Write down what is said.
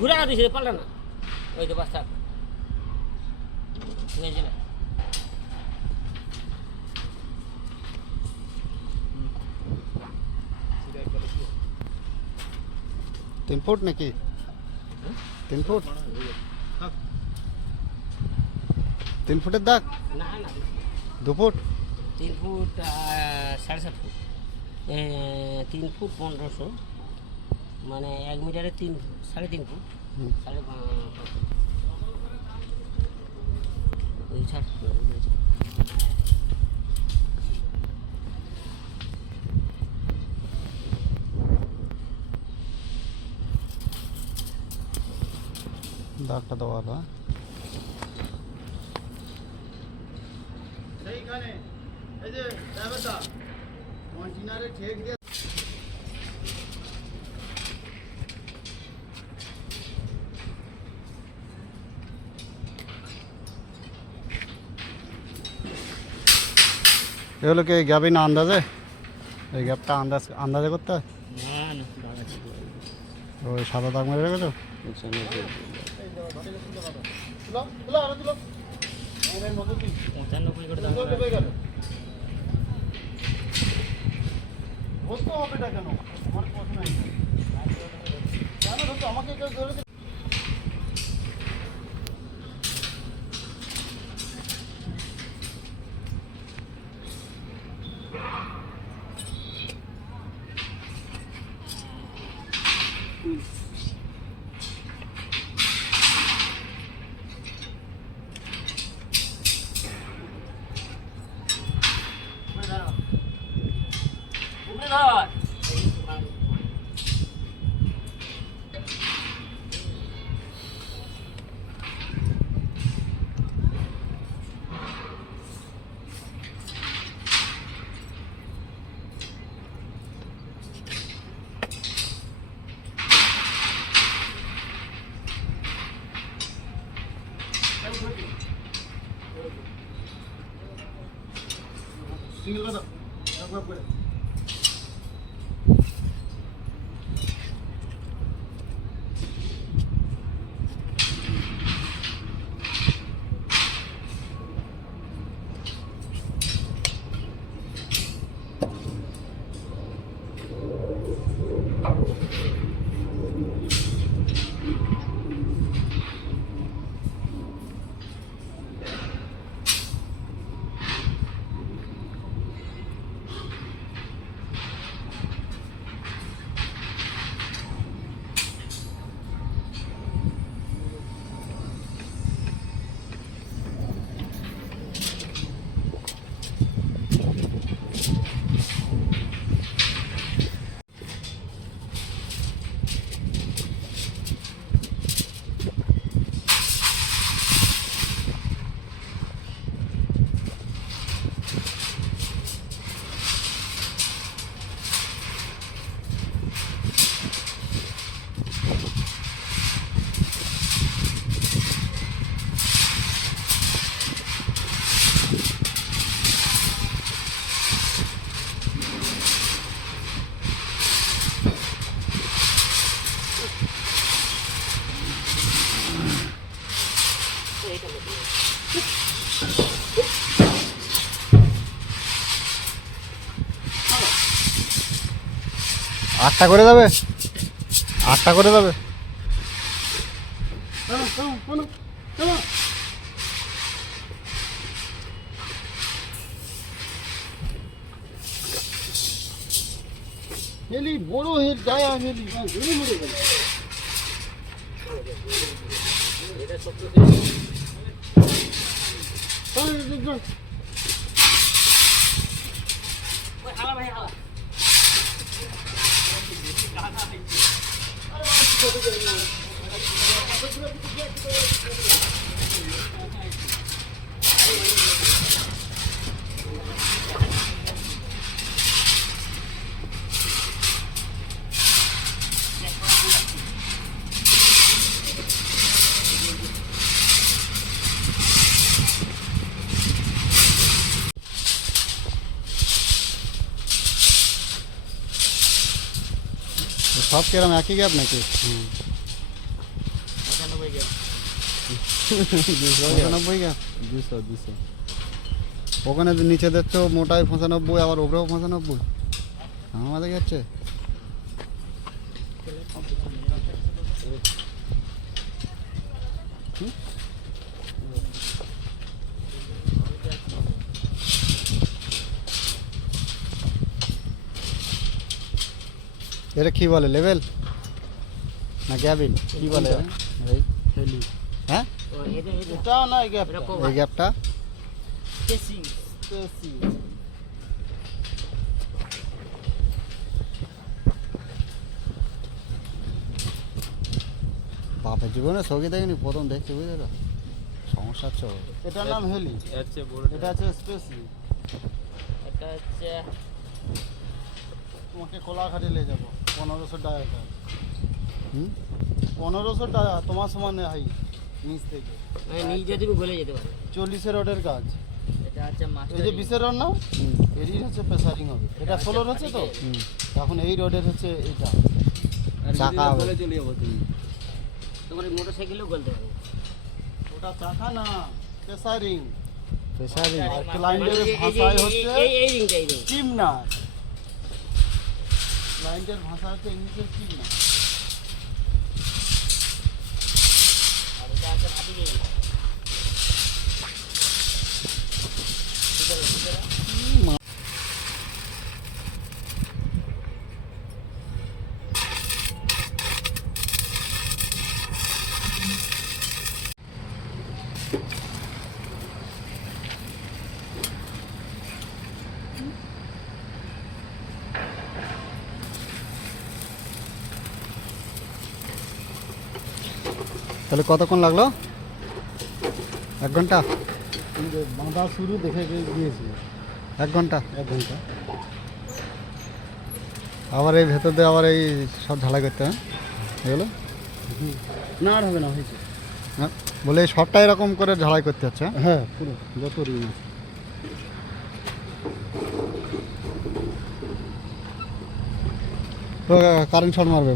ঘুরে না দিয়েছে পাল্টা না ওই তো বাস থাক নিয়েছিল 3 ফুট নাকি 3 ফুট 3 ফুটের দাগ না না 2 ফুট 3 ফুট 7.5 ফুট 3 ফুট 1500 মানে 1 মিটারে 3.5 ফুট 5.5 ওই ছাড় দাগটা দেওয়া হলো সেইখানে এই যে ড্রাইভারটা কন্টেনারে ঠেক দিয়ে এগুলো কি গ্যাপই না আন্দাজে এই গ্যাপটা আন্দাজে করতে হয় না না দাদা ছিল ওই সাদা দাগ মেরে রেখেছো তুলো তুলো আরো তুলো এর মধ্যে 95 করে দাম ডুবে গেল বলতে হবে এটা কেন আমার প্রশ্ন নাই জানো তো আমাকে কেউ ধরে সিঙ্গেল কথা একবার করে আটটা করে যাবে 8টা করে যাবে মেলি বড় হয়ে যায় মেলি ঘুরে মরে গেল এটা সত্য ওই হালা ভাই হালা সব কিরম একই গ্যাপ নাকি? 95 গ্যাপ। 95 গ্যাপ। 200 ওখানে নিচে দেখছো মোটায় 95, আবার ওপরেও 95। আমাদের যাচ্ছে এটা কি বলে, লেভেল না গ্যাবিন কি বলে? এই হেলি। হ্যাঁ ও এটা এটা না এই গ্যাপটা। এটা এই গ্যাপটা কেসিং। স্পেসি। বাপের জীবনে সঙ্গী দেখিনি, প্রথম দেখছি বুঝলে তো, সমস্যা হচ্ছে ওর। এটার নাম হেলি, এটা আছে স্পেসি। এটা হচ্ছে তোমাকে কোলাঘাটে নিয়ে যাবো, 1500 টাকা। হুম 1500 টাকা তোমার সমানে হাই নিচ থেকে। মানে নিজ যদি বলে যেতে পারে। 40 রডের কাজ। এটা হচ্ছে এই মাস্টার। যে 20 রড না, হুম এরই হচ্ছে প্রেসারিং হবে। এটা 16 হচ্ছে তো, হুম এখন এই রডের হচ্ছে এটা। চাকা হবে। তোমার মোটরসাইকেলও বলতে পারো। ওটা চাকা না, প্রেসারিং। প্রেসারিং। আর ক্লায়েন্টের ভাষায় হচ্ছে এই রিংটা এই রিং। চিমনার। ক্লায়েন্টের ভাষা হচ্ছে ইংলিশে চিমনার। আর এটা হচ্ছে ভাটি রিং। তাহলে কতক্ষণ লাগলো? 1 ঘন্টা? বাঁধা শুরু দেখে গিয়েছি 1 ঘন্টা? 1 ঘন্টা। আবার এই ভেতর দিয়ে আবার এই সব ঝালাই করতে হয় এগুলো? না আর হবে না, হয়েছে। হ্যাঁ বলে এই সবটা এরকম করে ঝালাই করতে হচ্ছে? হ্যাঁ পুরো যত রিং আছে। তো কারেন্ট শর্ট মারবে।